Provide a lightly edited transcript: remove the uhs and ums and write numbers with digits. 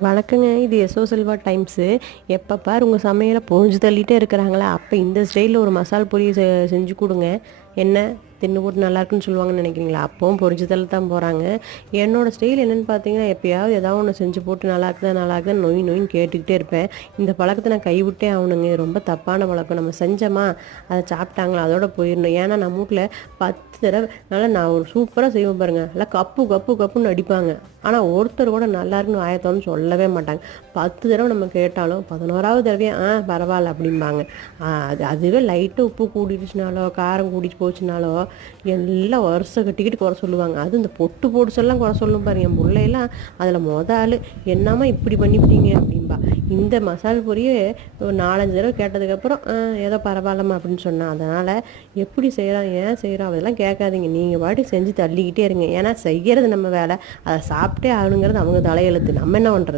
வணக்கங்க. இது SO Silva times. எப்ப பாரு உங்க சமையல புழிஞ்சு தள்ளிட்டே இருக்கிறாங்களா, அப்ப இந்த ஸ்டைல்ல ஒரு மசால் பொரி செஞ்சு குடுங்க. என்ன தின்னு போட்டு நல்லாயிருக்குன்னு சொல்லுவாங்கன்னு நினைக்கிறீங்களா? அப்பவும் பொரிஞ்சு தள்ள தான் போறாங்க. என்னோட ஸ்டைல் என்னன்னு பார்த்தீங்கன்னா, எப்பயாவது ஏதாவது ஒண்ணு செஞ்சு போட்டு நல்லாயிருக்குதா நல்லாயிருக்குதான்னு நொய் நொயின்னு கேட்டுக்கிட்டே இருப்பேன். இந்த பழக்கத்த நான் கைவிட்டே ஆகணுங்க. இது ரொம்ப தப்பான பழக்கம். நம்ம செஞ்சோமா, அத சாப்பிட்டாங்களா அதோட போயிரணும். ஏன்னா நம்ம வூட்ல 10 தடவ நல்லா நான் ஒரு சூப்பரா செய்வேன் பாருங்க. நல்லா கப்பு கப்பு கப்புன்னு அடிப்பாங்க. ஆனா ஒருத்தர் கூட நல்லாருக்குன்னு வாய தொறந்து சொல்லவே மாட்டாங்க. 10 தடவ நம்ம கேட்டாலும் 11வது தடவையா பரவால்ல அப்படிம்பாங்க. அதுவே லைட்டா உப்பு கூடிடுச்சுனாலோ, காரம் கூடிட்டு போச்சுனாலோ, எல்லாம் வரிசை கட்டிக்கிட்டு குறை சொல்லுவாங்க. அதுவும் இந்த பொட்டு பொடிச்செல்லாம் குறை சொல்லும் பாருங்க. என் புள்ளையெல்லாம் அதில மொத ஆளு, "என்னம்மா இப்படி பண்ணிப்புட்டீங்க?" அப்படிம்பா. இந்த மசால் பொரியே ஒரு 4, 5 தடவ கேட்டதுக்கப்புறம், ஏதோ பரவால்லம்மா" அப்படின்னு சொன்னா. அதனால எப்படி செய்றோம், ஏன் செய்றோம் அதெல்லாம் கேட்காதீங்க. நீங்க பாட்டுக்கு செஞ்சு தள்ளிக்கிட்டே இருங்க. ஏன்னா செய்யறது நம்ம வேலை. அத சாப்பிட்டே ஆகணுங்கிறது அவங்க தலையெழுத்து. நம்ம என்ன பண்றது?